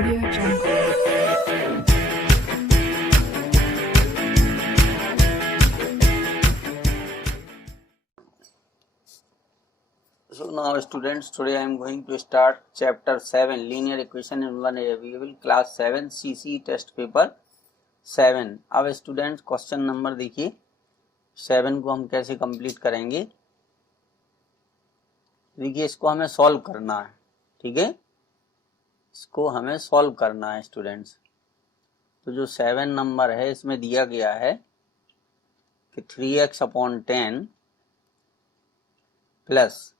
Audio Jungle. So now students, today I am going to start chapter 7 linear equation in one variable class 7 CC test paper 7। अब students question number देखिए 7 को हम कैसे complete करेंगे। देखिए इसको हमें सॉल्व करना है, ठीक है, इसको हमें सॉल्व करना है स्टूडेंट्स। तो जो 7 नंबर है इसमें दिया गया है कि 3x/10 plus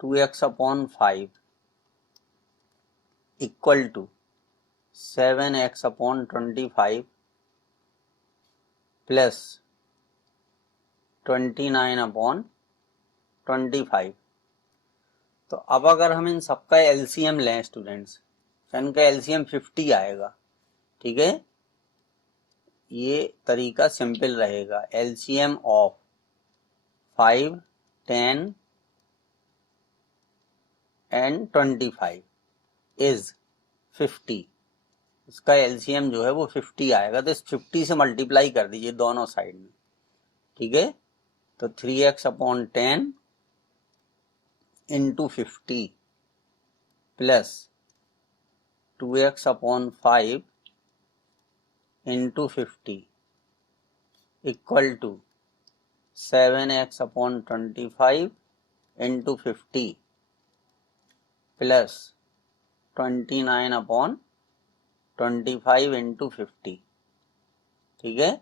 2x/5 equal to 7x/25 plus 29/25। तो अब अगर हम इन सबका एलसीएम लें स्टूडेंट्स, तो इनका एलसीएम 50 आएगा, ठीक है। ये तरीका सिंपल रहेगा। LCM of 5, 10 and 25 is 50। इसका एलसीएम जो है वो 50 आएगा, तो इस 50 से मल्टीप्लाई कर दीजिए दोनों साइड में, ठीक है। तो 3x/10 into 50 plus 2x/5 into 50 equal to 7x/25 into 50 plus 29/25 into 50, ठीक है।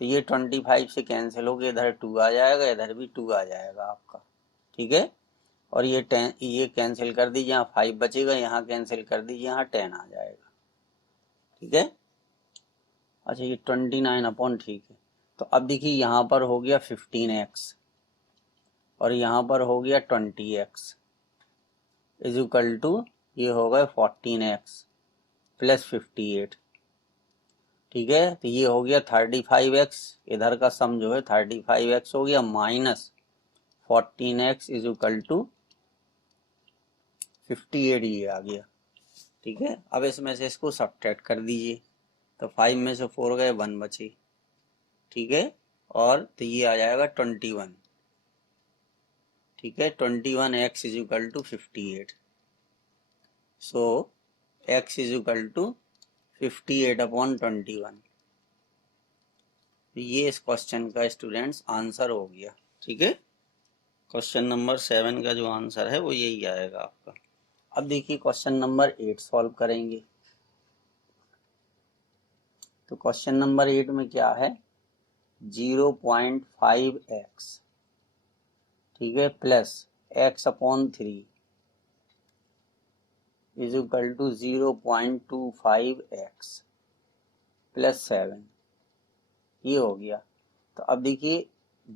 तो ये 25 से कैंसिल हो गया, इधर 2 आ जाएगा, इधर भी 2 आ जाएगा आपका, ठीक है। और ये कैंसिल कर दीजिए, यहाँ 5 बचेगा, यहाँ कैंसिल कर दीजिए, यहाँ 10 आ जाएगा, ठीक है। अच्छा ये 29 ठीक है। तो अब देखिए यहाँ पर हो गया 15x और यहाँ पर हो गया 20x इज इक्वल टू ये हो गया 14x प्लस 58, ठीक है। तो ये हो गया 35x, इधर का सम जो है 35x हो गया minus 14x is equal to 58, ये आ गया, ठीक है। अब इसमें से इसको सब्ट्रैक्ट कर दीजिए, तो 5 में से 4 गए, 1 बचे, ठीक है। और तो ये आ जाएगा 21, ठीक है। 21x is equal to 58। So x is equal to 58/21। ये इस क्वेश्चन का स्टूडेंट्स आंसर हो गया, ठीक है। क्वेश्चन नंबर 7 का जो आंसर है वो यही आएगा आपका। अब देखिए क्वेश्चन नंबर 8 सॉल्व करेंगे। तो क्वेश्चन नंबर 8 में क्या है, 0.5x, ठीक है, plus x/3 is equal to 0.25x plus 7, ये हो गया। तो अब देखिए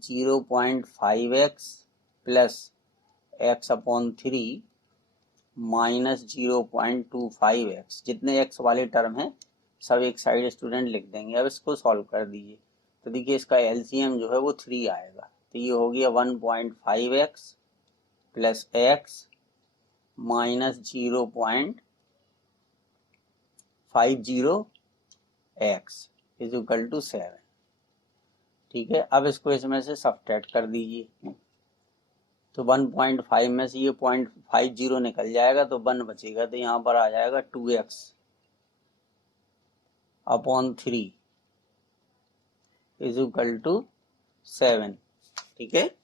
0.5x plus x/3 minus 0.25x, जितने x वाले टर्म हैं सब एक साइड स्टूडेंट लिख देंगे। अब इसको सॉल्व कर दीजिए, तो देखिए इसका एलसीएम जो है वो 3 आएगा। तो ये हो गया 1.5x plus x minus 0.50x is equal to 7, ठीक है। अब इसको इसमें से सब्ट्रैक्ट कर दीजिए, तो 1.5 में से ये 0.50 निकल जाएगा, तो 1 बचेगा, तो यहाँ पर आ जाएगा 2x/3 इज इक्वल टू 7, ठीक है।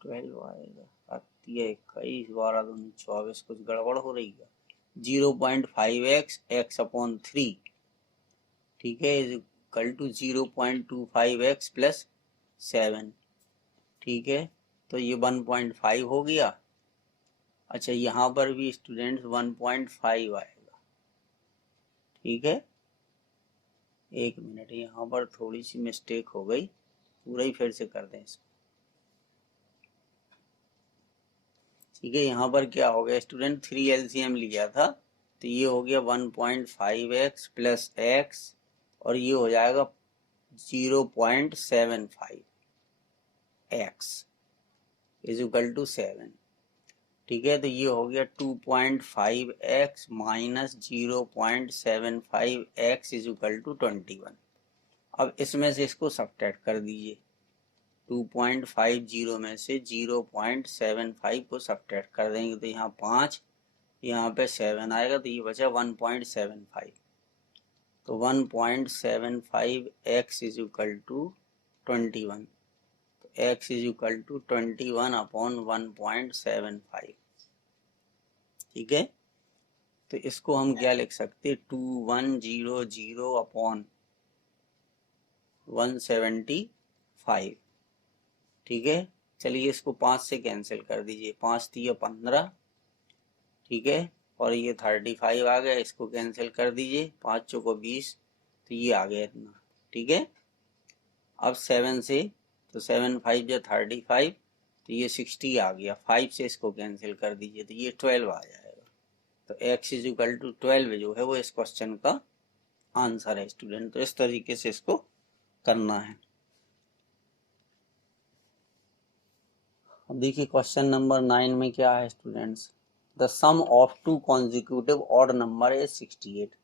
12 आएगा, 21, 12 दूनी 24, कुछ गड़बड़ हो रही है। 0.5x x/3, ठीक है, is equal to 0.25x plus 7, ठीक है। तो ये 1.5 हो गया। अच्छा यहाँ पर भी स्टूडेंट्स 1.5 आएगा, ठीक है। एक मिनट, यहाँ पर थोड़ी सी मिस्टेक हो गई, पूरा ही फिर से कर दें इसको, ठीक है। यहाँ पर क्या हो गया स्टूडेंट, 3 एलसीएम लिया था, तो ये हो गया 1.5x प्लस x और ये हो जाएगा 0.75x इज इक्वल टू 7, ठीक है, तो ये हो गया 2.5x minus 0.75x is equal टू 21। अब इसमें से इसको सब्ट्रैक्ट कर दीजिए, 2.50 में से 0.75 को सब्ट्रैक्ट कर देंगे तो यहाँ 5, यहाँ पे 7 आएगा, तो ये बचा 1.75। तो 1.75x इज इक्वल टू 21, तो x इज इक्वल टू 21 अपॉन 1.75। ठीक है, तो इसको हम क्या लिख सकते, 2100 अपॉन 175। ठीक है, चलिए इसको 5 से कैंसिल कर दीजिए, 5 तिया 15। ठीक है, और ये 35 आ गया, इसको कैंसिल कर दीजिए, 5 चौको 20, तो ये आ गया इतना। ठीक है, अब 7 से, तो 7 5 जो 35, तो ये 60 आ गया, 5 से इसको कैंसिल कर दीजिए, तो ये 12 आ जाएगा। तो x इज इक्वल टू 12 जो है वो इस क्वेश्चन का आंसर है स्टूडेंट। तो इस तरीके से इसको करना है। अब देखिए क्वेश्चन नंबर 9 में क्या है students, the sum of two consecutive odd number is 68।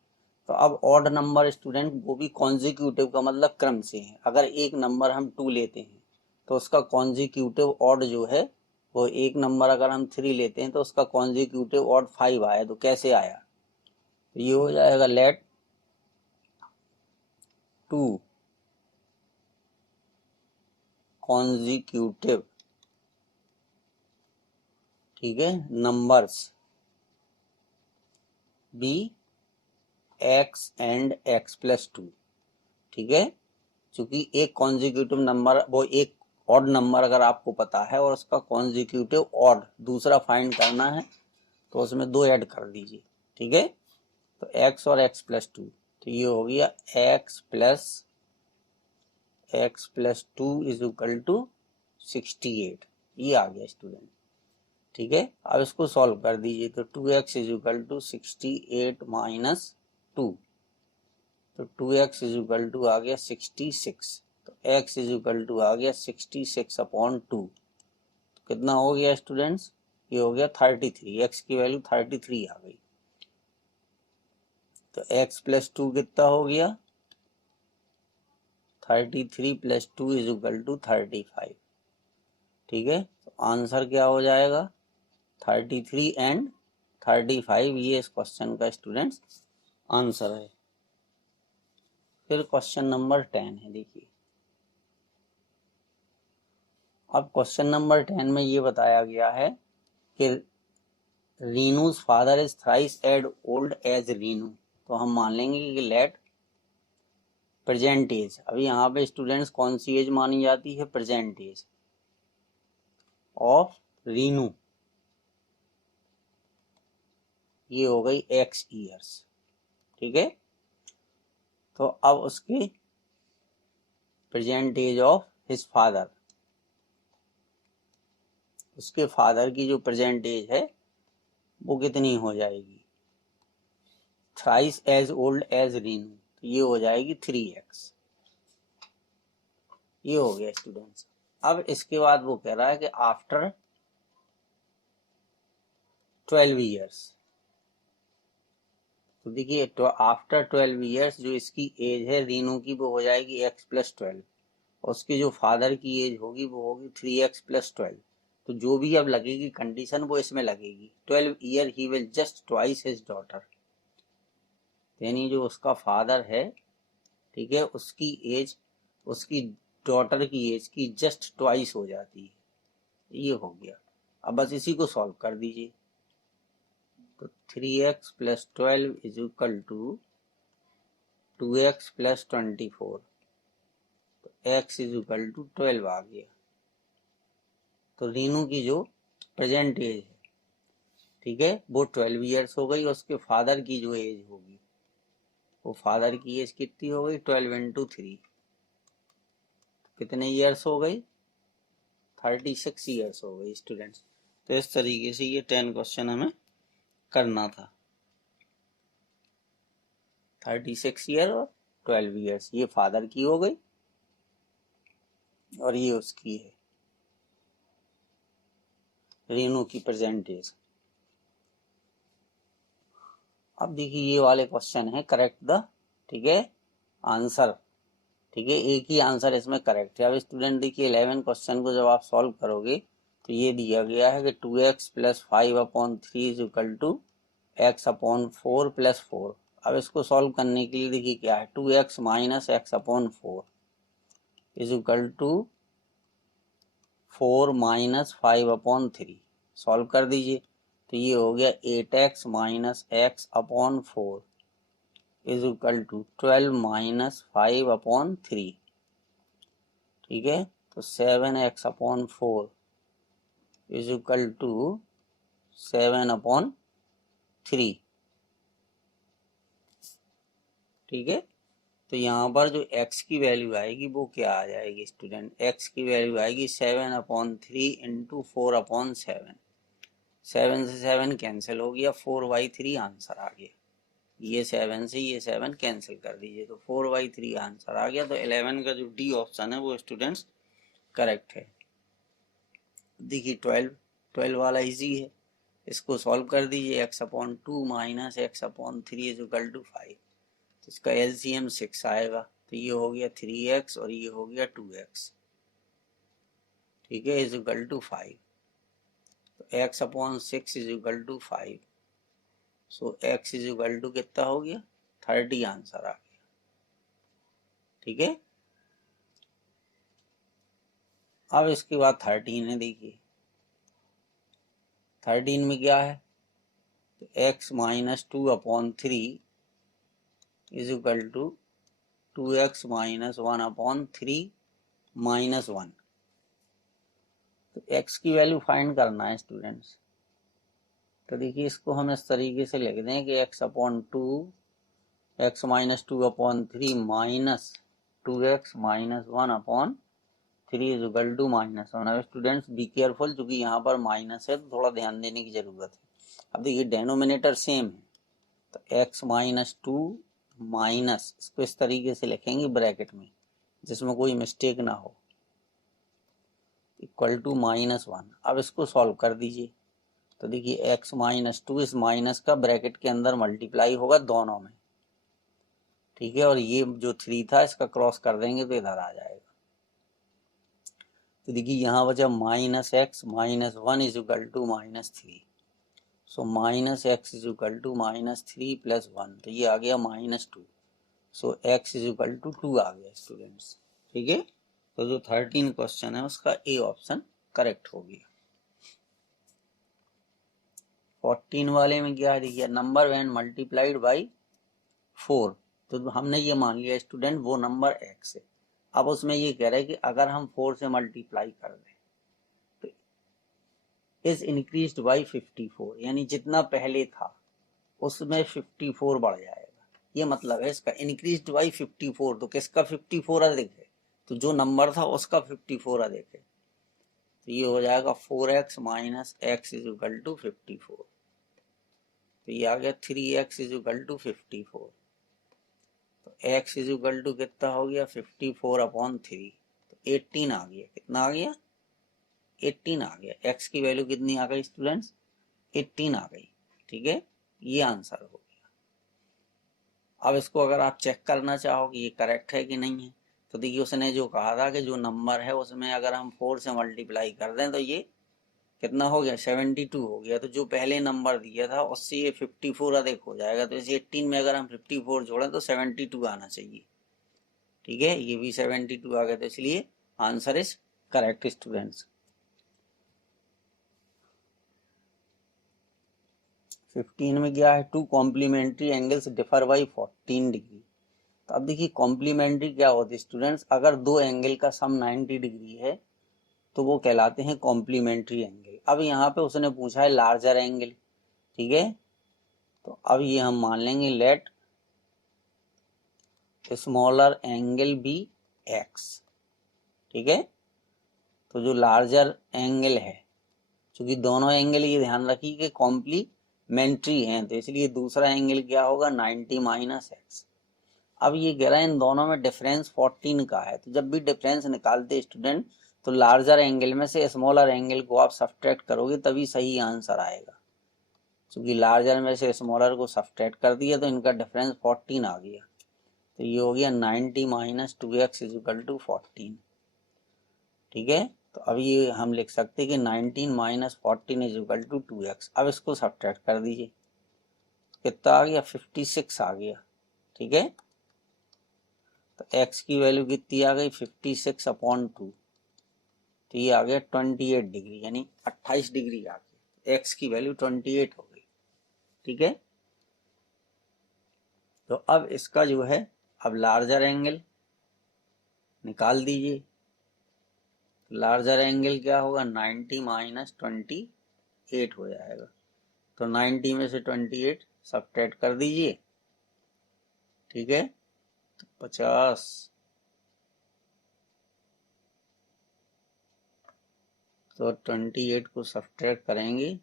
तो अब ऑड नंबर स्टूडेंट वो भी कॉन्जिक्यूटिव का मतलब क्रम से है। अगर एक नंबर हम 2 लेते हैं तो उसका कॉन्जिक्यूटिव ऑड जो है वो, एक नंबर अगर हम 3 लेते हैं तो उसका कॉन्जिक्यूटिव ऑड 5 आया, तो कैसे आया, तो ये हो जाएगा लेट 2 कॉन्जिक्यूटिव, ठीक है, numbers be x and x plus 2। ठीक है, चूंकि एक कॉन्जिक्यूटिव नंबर, वो एक ऑड नंबर अगर आपको पता है और उसका कॉन्जिक्यूटिव ऑड दूसरा फाइंड करना है तो उसमें 2 ऐड कर दीजिए। ठीक है, तो x और x प्लस 2, तो ये हो गया x plus 2 is equal to 68, ये आ गया स्टूडेंट। ठीक है, अब इसको सॉल्व कर दीजिए, तो 2x is equal to 68 minus 2, तो 2x इज इक्वल टू आ गया 66, तो x इज इक्वल टू आ गया 66 अपॉन 2, तो कितना हो गया स्टूडेंट्स, ये हो गया 33, x की वैल्यू 33 आ गई। तो x प्लस 2 कितना हो गया, 33 प्लस 2 इज इक्वल टू 35। ठीक है, तो आंसर क्या हो जाएगा, 33 एंड 35, ये इस क्वेश्चन का स्टूडेंट्स आंसर है। फिर क्वेश्चन नंबर 10 है, देखिए अब क्वेश्चन नंबर 10 में ये बताया गया है कि Renu's father is thrice as old as Renu. तो हम मान लेंगे कि लेट प्रेजेंट एज, अभी यहाँ पे स्टूडेंट्स कौन सी एज मानी जाती है, प्रेजेंट एज ऑफ रीनू, ये हो गई x ईयर्स। ठीक है, तो अब उसके present age of his father, उसके फादर की जो प्रेजेंट एज है वो कितनी हो जाएगी, thrice as old as Renu, तो ये हो जाएगी 3x। ये हो गया स्टूडेंट्स। अब इसके बाद वो कह रहा है कि आफ्टर 12 ईयर्स, तो देखिए तो आफ्टर 12 ईयर्स जो इसकी एज है रीनू की वो हो जाएगी x प्लस 12, उसके जो फादर की एज होगी वो होगी 3x प्लस 12। तो जो भी अब लगेगी कंडीशन वो इसमें लगेगी, 12 year he will just twice his daughter, यानी जो उसका फादर है, ठीक है, उसकी एज उसकी डॉटर की एज की जस्ट ट्वाइस हो जाती है। ये हो गया, अब बस इसी को सॉल्व कर दीजिए, तो 3x plus 12 is equal to 2x plus 24, तो x इज इक्वल टू 12 आ गया। तो रीनू की जो प्रेजेंट एज है, ठीक है, वो 12 ईयर्स हो गई, उसके फादर की जो एज होगी वो फादर की एज कितनी हो गई, 12 इंटू 3, कितने ईयर्स हो गई, 36 ईयर्स हो गई स्टूडेंट्स। तो इस तरीके से ये 10 क्वेश्चन हमें करना था, 36 ईयर और 12 ईयर्स, ये फादर की हो गई और ये उसकी है। रेनू की परसेंटेज। अब देखिए ये वाले क्वेश्चन है करेक्ट द, ठीक है, आंसर, ठीक है, एक ही आंसर इसमें करेक्ट है। अब स्टूडेंट देखिए 11 क्वेश्चन को जब आप सॉल्व करोगे तो ये दिया गया है कि 2x plus 5/3 is equal to x/4 plus 4। अब इसको सॉल्व करने के लिए देखिए क्या है, 2x minus x/4 is equal to 4 minus 5/3। Solve कर दीजिए तो ये हो गया 8x minus x/4 is equal to 12 minus 5/3, ठीक है। तो 7x/4 इज इक्वल टू 7/3, ठीक है। तो यहाँ पर जो x की वैल्यू आएगी वो क्या आ जाएगी स्टूडेंट, x की वैल्यू आएगी 7/3 इंटू 4/7। 7 से 7 कैंसिल हो गया, 4/3 आंसर आ गया। ये 7 से ये 7 कैंसिल कर दीजिए तो 4/3 आंसर आ गया। तो 11 का जो डी ऑप्शन है वो स्टूडेंट्स करेक्ट है। देखिए 12 वाला इजी है, इसको सॉल्व कर दीजिए। x/2 minus x/3 is equal to 5, तो इसका एलसीएम 6 आएगा। तो ये हो गया 3x और ये हो गया 2x, ठीक है, इज इक्वल टू 5। तो x/6 is equal to 5, so x is equal to कितना हो गया 30 आंसर आ गया, ठीक है। अब इसके बाद 13 है, देखिए 13 में क्या है, तो x minus 2/3 is equal to 2x minus 1/3 minus 1। तो x की वैल्यू फाइंड करना है स्टूडेंट्स। तो देखिए इसको हम इस तरीके से लिख दें कि x/2 x minus 2/3 minus 2x minus 1/3 is equal to -1। अब स्टूडेंट्स बी केयरफुल, क्योंकि यहाँ पर माइनस है तो थोड़ा ध्यान देने की जरूरत है। अब देखिए डेनोमिनेटर सेम है, तो x माइनस 2 माइनस, इसको इस तरीके से लिखेंगे ब्रैकेट में जिसमें कोई मिस्टेक ना हो, इक्वल टू -1। अब इसको सॉल्व कर दीजिए तो देखिए x माइनस 2 इस माइनस का ब्रैकेट के अंदर मल्टीप्लाई होगा दोनों में, ठीक है, और ये जो 3 था इसका क्रॉस कर देंगे तो इधर आ जाएगा। तो देखिए यहाँ बचा -x minus 1 is equal to -3, so -x is equal to -3 plus 1, तो ये आ गया -2, so x is equal to 2 आ गया स्टूडेंट्स, ठीक है। तो जो 13 क्वेश्चन है उसका ए ऑप्शन करेक्ट हो गया। 14 वाले में क्या देखिए, नंबर व्हेन मल्टीप्लाइड बाई 4, तो हमने ये मान लिया स्टूडेंट वो नंबर x है। अब उसमें ये कह रहा है कि अगर हम 4 से मल्टीप्लाई कर दें तो इज इंक्रीज्ड बाई 54, यानी जितना पहले था उसमें 54 बढ़ जाएगा। ये मतलब है इसका इंक्रीज्ड बाई 54, तो किसका 54 अधिक है, तो जो नंबर था उसका 54 अधिक है। तो ये हो जाएगा 4x minus x is equal to 54, तो ये आ गया 3x इज इक्वल टू 54। तो x इज इक्वल टू कितना हो गया 54/3, तो 18 आ गया। कितना आ गया 18 आ गया। x की वैल्यू कितनी आ गई स्टूडेंट्स 18 आ गई, ठीक है, ये आंसर हो गया। अब इसको अगर आप चेक करना चाहो कि ये करेक्ट है कि नहीं है, तो देखिए उसने जो कहा था कि जो नंबर है उसमें अगर हम 4 से मल्टीप्लाई कर दें तो ये कितना हो गया 72 हो गया। तो जो पहले नंबर दिया था उससे ये 54 अधिक हो जाएगा, तो इस 18 में अगर हम 54 जोड़ें तो 72 आना चाहिए, ठीक है, ये भी 72 आ गया, तो इसलिए आंसर इज करेक्ट स्टूडेंट्स। 15 में क्या है, two complementary angles differ by 14 degree. तो अब देखिए कॉम्प्लीमेंट्री क्या होती है स्टूडेंट्स, अगर दो एंगल का सम 90 डिग्री है तो वो कहलाते हैं कॉम्प्लीमेंट्री एंगल। अब यहाँ पे उसने पूछा है लार्जर एंगल, ठीक है, तो अब ये हम मान लेंगे let smaller angle be x, ठीक है। तो जो लार्जर एंगल है, क्योंकि दोनों एंगल ये ध्यान रखिए कि कॉम्प्लीमेंट्री हैं, तो इसलिए दूसरा एंगल क्या होगा 90 माइनस एक्स। अब ये कह रहा है इन दोनों में डिफरेंस 14 का है, तो जब भी डिफरेंस निकालते स्टूडेंट तो लार्जर एंगल में से स्मॉलर एंगल को आप सब्ट्रैक्ट करोगे तभी सही आंसर आएगा। क्योंकि लार्जर में से स्मॉलर को सब्ट्रैक्ट कर दिया तो इनका डिफरेंस 14 आ गया। तो ये हो गया 90 minus 2x is equal to 14। ठीक है, तो अब ये हम लिख सकते हैं कि 19 minus 14 is equal to 2x। अब इसको सब्ट्रैक्ट कर दीजिए, कितना आ गया, 56 आ गया। ठीक है, तो x की वैल्यू कितनी आ गई, 56/2। तो ये आ गया 28 डिग्री, यानी 28 डिग्री आ गई। x की वैल्यू 28 हो गई। ठीक है, तो अब इसका जो है, अब लार्जर एंगल निकाल दीजिए। लार्जर एंगल क्या होगा, 90 माइनस 28 हो जाएगा। तो 90 में से 28 सब्ट्रैक्ट कर दीजिए। ठीक है, तो 50, तो 28 को सब्ट्रैक्ट करेंगे,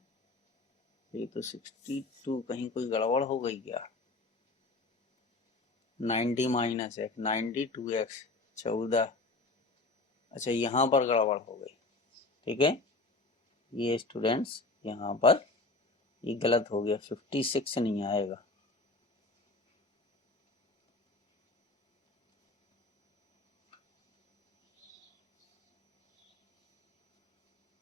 ये तो 62, कहीं कोई गड़बड़ हो गई क्या। 90 माइनस एक 90, 2x 14। अच्छा, यहाँ पर गड़बड़ हो गई। ठीक है, ये स्टूडेंट्स यहाँ पर ये गलत हो गया, 56 नहीं आएगा।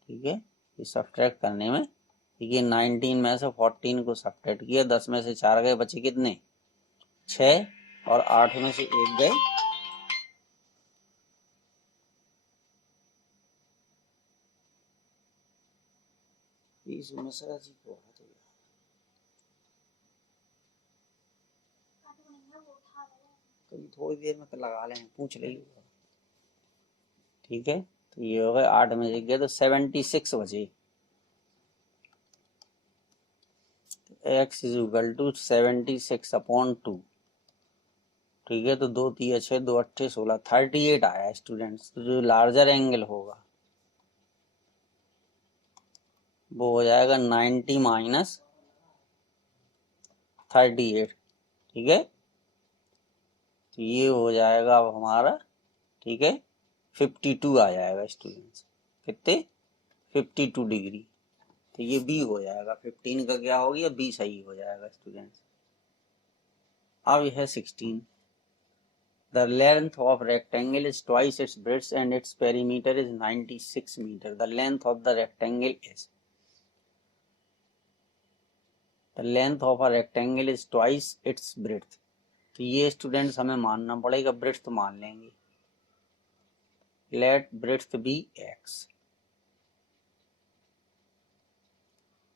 ठीक है, ये सब्ट्रैक्ट करने में, देखिए 19 में से 14 को सब्ट्रैक्ट किया, 10 में से 4 गए, बचे कितने, 6, और 8 में से 1 गए, तो थोड़ी देर में लगा लें, पूछ लेंगे। ठीक है, तो ये हो गए 8 में से गए तो 76 बचे। x is equal to 76/2। ठीक है, तो 2 3 6 2 8 16 38 आया स्टूडेंट्स। तो जो लार्जर एंगल होगा वो हो जाएगा 90 माइनस 38। ठीक है, तो ये हो जाएगा अब हमारा, ठीक है, 52 आ जाएगा स्टूडेंट्स। कितने, 52 डिग्री। तो ये बी हो जाएगा, 15 का क्या हो गया, बी सही हो जाएगा स्टूडेंट्स। अब यह 16, the length of rectangle is twice its breadth and its perimeter is 96 meter. The length of the rectangle is, the length of a rectangle is twice its breadth. तो ये स्टूडेंट्स हमें मानना पड़ेगा, ब्रेड्थ मान लेंगे। Let breadth be x।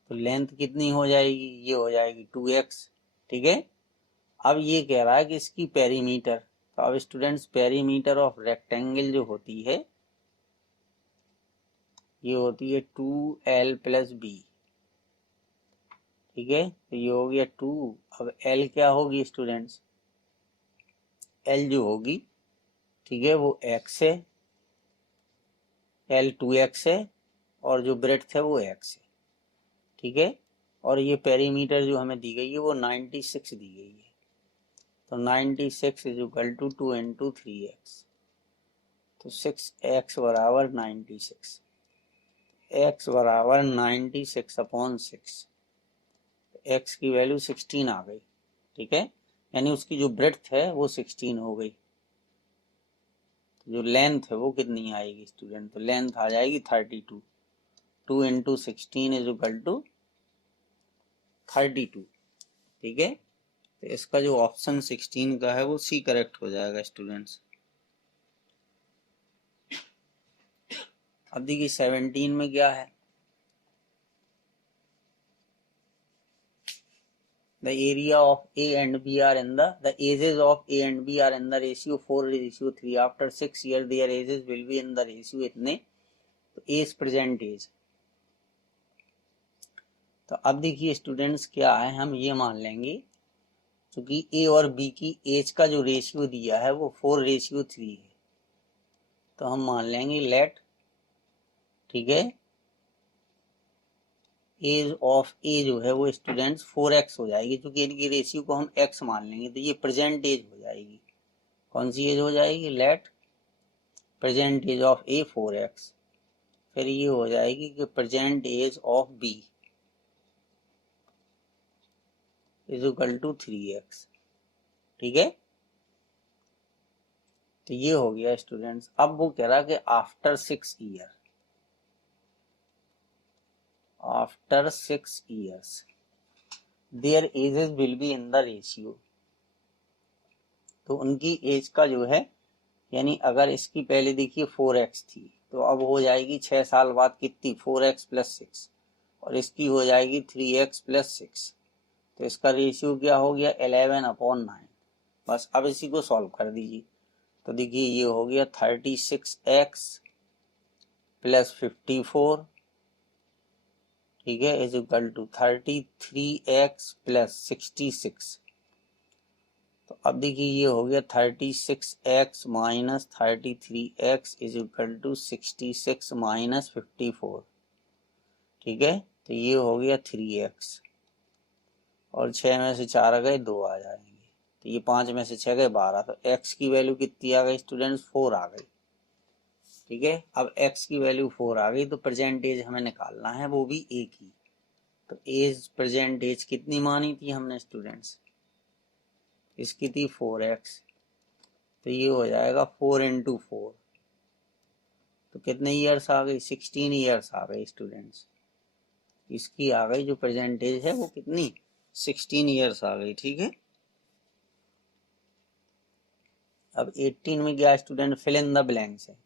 तो length कितनी हो जाएगी, ये हो जाएगी 2x। ठीक है, अब ये कह रहा है कि इसकी पेरीमीटर, तो अब स्टूडेंट्स पेरीमीटर ऑफ रेक्टेंगल जो होती है ये होती है 2l प्लस बी। ठीक है, तो ये हो गया 2। अब l क्या होगी स्टूडेंट्स, l जो होगी, ठीक है, वो x है, l 2x है, और जो ब्रेड्थ है वो x है। ठीक है, और ये पेरीमीटर जो हमें दी गई है वो 96 दी गई है। तो 96 is equal to 2 into 3x। तो 6x बराबर 96, x बराबर 96/6। x की वैल्यू 16 आ गई। ठीक है, यानी उसकी जो ब्रेड्थ है वो 16 हो गई। तो जो लेंथ है वो कितनी आएगी स्टूडेंट, तो लेंथ आ जाएगी 32। 2 इंटू 16 इज इक्वल टू 32। ठीक है, तो इसका जो ऑप्शन 16 का है वो सी करेक्ट हो जाएगा स्टूडेंट्स। अब देखिए 17 में क्या है, the area of A and B are in the ages of A and B are in the ratio 4:3. After 6 years their ages will be in the ratio इतने, तो एज प्रेजेंट एज। तो अब देखिए स्टूडेंट्स क्या है, हम ये मान लेंगे क्योंकि ए और बी की एज का जो रेशियो दिया है वो 4:3 है, तो हम मान लेंगे लेट, ठीक है, एज ऑफ ए जो है वो स्टूडेंट्स 4x हो जाएगी, क्योंकि इनकी रेशियो को हम x मान लेंगे, तो ये प्रेजेंट एज हो जाएगी। कौन सी एज हो जाएगी, let present age of A 4x। फिर ये हो जाएगी कि present age of B is equal to 3x। ठीक है, तो ये हो गया स्टूडेंट्स। अब वो कह रहा कि after 6 year, after 6 years there edges will be in the ratio. तो उनकी एज का जो है, यानी अगर इसकी पहले देखिए 4x थी, तो अब हो जाएगी 6 साल बाद कितनी, 4x प्लस 6, और इसकी हो जाएगी 3x प्लस 6। तो इसका रेशियो क्या हो गया, 11/9। बस अब इसी को सॉल्व कर दीजिए। तो देखिए ये हो गया 36x प्लस 54, ठीक है, is equal to 33x plus 66। तो अब देखिए ये हो गया 36x minus 33x is equal to 66 minus 54। ठीक है, तो ये हो गया 3x, और 6 में से 4 आ गए 2 आ जाएंगे, तो ये 5 में से 6 गए 12। तो x की वैल्यू कितनी आ गई स्टूडेंट्स, 4 आ गई। ठीक है, अब x की वैल्यू 4 आ गई, तो प्रेजेंट एज हमें निकालना है, वो भी a की। तो एज, प्रेजेंट एज कितनी मानी थी हमने स्टूडेंट्स, इसकी थी 4x। तो ये हो जाएगा 4 इंटू 4, तो कितने ईयर्स आ गई, 16 ईयर्स आ गई स्टूडेंट्स। इसकी आ गई जो प्रेजेंटेज है वो कितनी, 16 ईयर्स आ गई। ठीक है, अब 18 में क्या student, fill in the blanks है।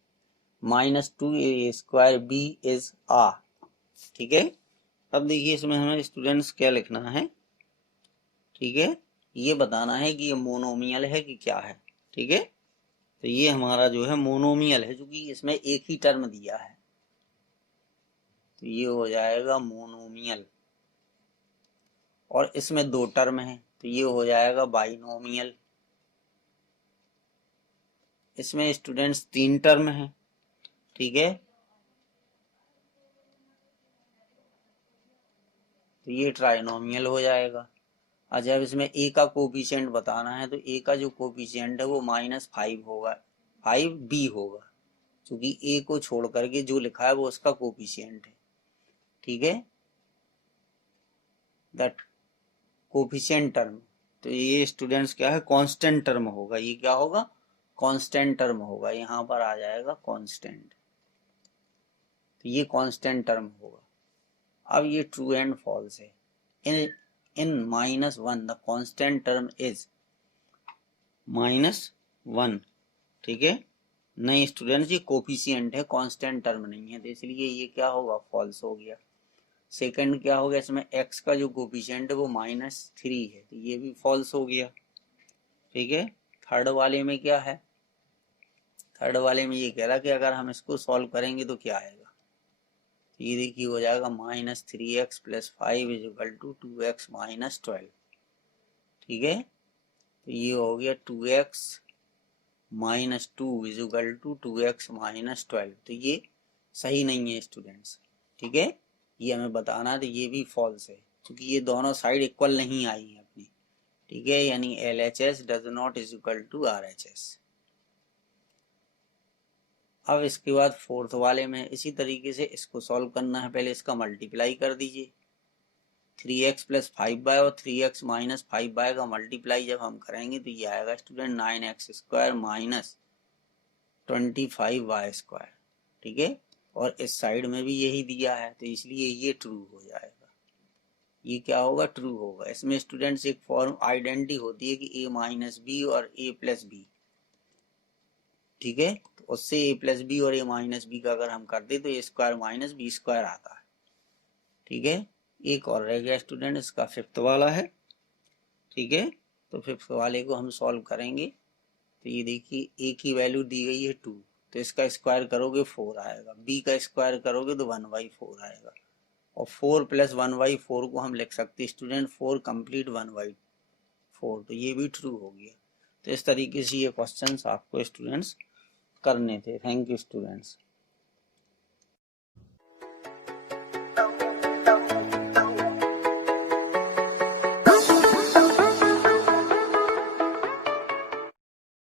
-2a² b इज आ। ठीक है, अब देखिए इसमें हमें स्टूडेंट्स क्या लिखना है। ठीक है, ये बताना है कि ये मोनोमियल है कि क्या है। ठीक है, तो ये हमारा जो है मोनोमियल है, क्योंकि इसमें एक ही टर्म दिया है, तो ये हो जाएगा मोनोमियल। और इसमें 2 टर्म है, तो ये हो जाएगा बाइनोमियल। इसमें स्टूडेंट्स 3 टर्म है। ठीक है, तो ये ट्राइनोमियल हो जाएगा। और जब इसमें a का कोफिशिएंट बताना है, तो a का जो कोफिशिएंट है वो -5 होगा, 5b होगा, क्योंकि a को छोड़ करके जो लिखा है वो उसका कोफिशिएंट है। ठीक है, दैट कोफिशिएंट टर्म, तो ये स्टूडेंट्स क्या है, कांस्टेंट टर्म होगा। ये क्या होगा, कांस्टेंट टर्म होगा, यहाँ पर आ जाएगा कांस्टेंट, तो ये कांस्टेंट टर्म होगा। अब ये ट्रू एंड फॉल्स है। इन -1 द कांस्टेंट टर्म इज -1। ठीक है, नहीं स्टूडेंट्स, ये कोफिशिएंट है, कांस्टेंट टर्म नहीं है, तो इसलिए ये क्या होगा, फॉल्स हो गया। सेकंड क्या हो गया, इसमें x का जो कोफिशिएंट है वो -3 है, तो ये भी फॉल्स हो गया। ठीक है, थर्ड वाले में क्या है, थर्ड वाले में ये कह रहा कि अगर हम इसको सॉल्व करेंगे तो क्या आएगा, तो ये देखिए हो जाएगा -3x plus 5 is equal to 2x minus 12। ठीक है, तो ये हो गया 2x minus 2 is equal to 2x minus 12। तो ये सही नहीं है स्टूडेंट्स। ठीक है, ये हमें बताना है, तो ये भी फॉल्स है, क्योंकि ये दोनों साइड इक्वल नहीं आई है अपनी। ठीक है, यानी LHS does not is equal to RHS। अब इसके बाद फोर्थ वाले में इसी तरीके से इसको सॉल्व करना है। पहले इसका मल्टीप्लाई कर दीजिए, 3x प्लस 5y और 3x माइनस 5y का मल्टीप्लाई जब हम करेंगे तो ये आएगा स्टूडेंट 9x² माइनस 25y²। ठीक है, और इस साइड में भी यही दिया है, तो इसलिए ये ट्रू हो जाएगा। ये क्या होगा, ट्रू होगा। इसमें स्टूडेंट्स एक फॉर्म आइडेंटिटी होती है कि a माइनस बी और a प्लस बी। ठीक है, तो उससे a प्लस बी और a माइनस बी का अगर हम कर दे तो a² माइनस b² आता है। ठीक है, एक और रह गया स्टूडेंट, इसका फिफ्थ वाला है। ठीक है, तो फिफ्थ वाले को हम सॉल्व करेंगे। तो ये देखिए a की वैल्यू दी गई है 2, तो इसका स्क्वायर करोगे 4 आएगा, b का स्क्वायर करोगे तो 1/4 आएगा, और 4 प्लस 1/4 को हम लिख सकते हैं स्टूडेंट 4 कंप्लीट 1/4। तो ये भी ट्रू हो गया। तो इस तरीके से ये क्वेश्चंस आपको स्टूडेंट्स करने थे। Thank you students.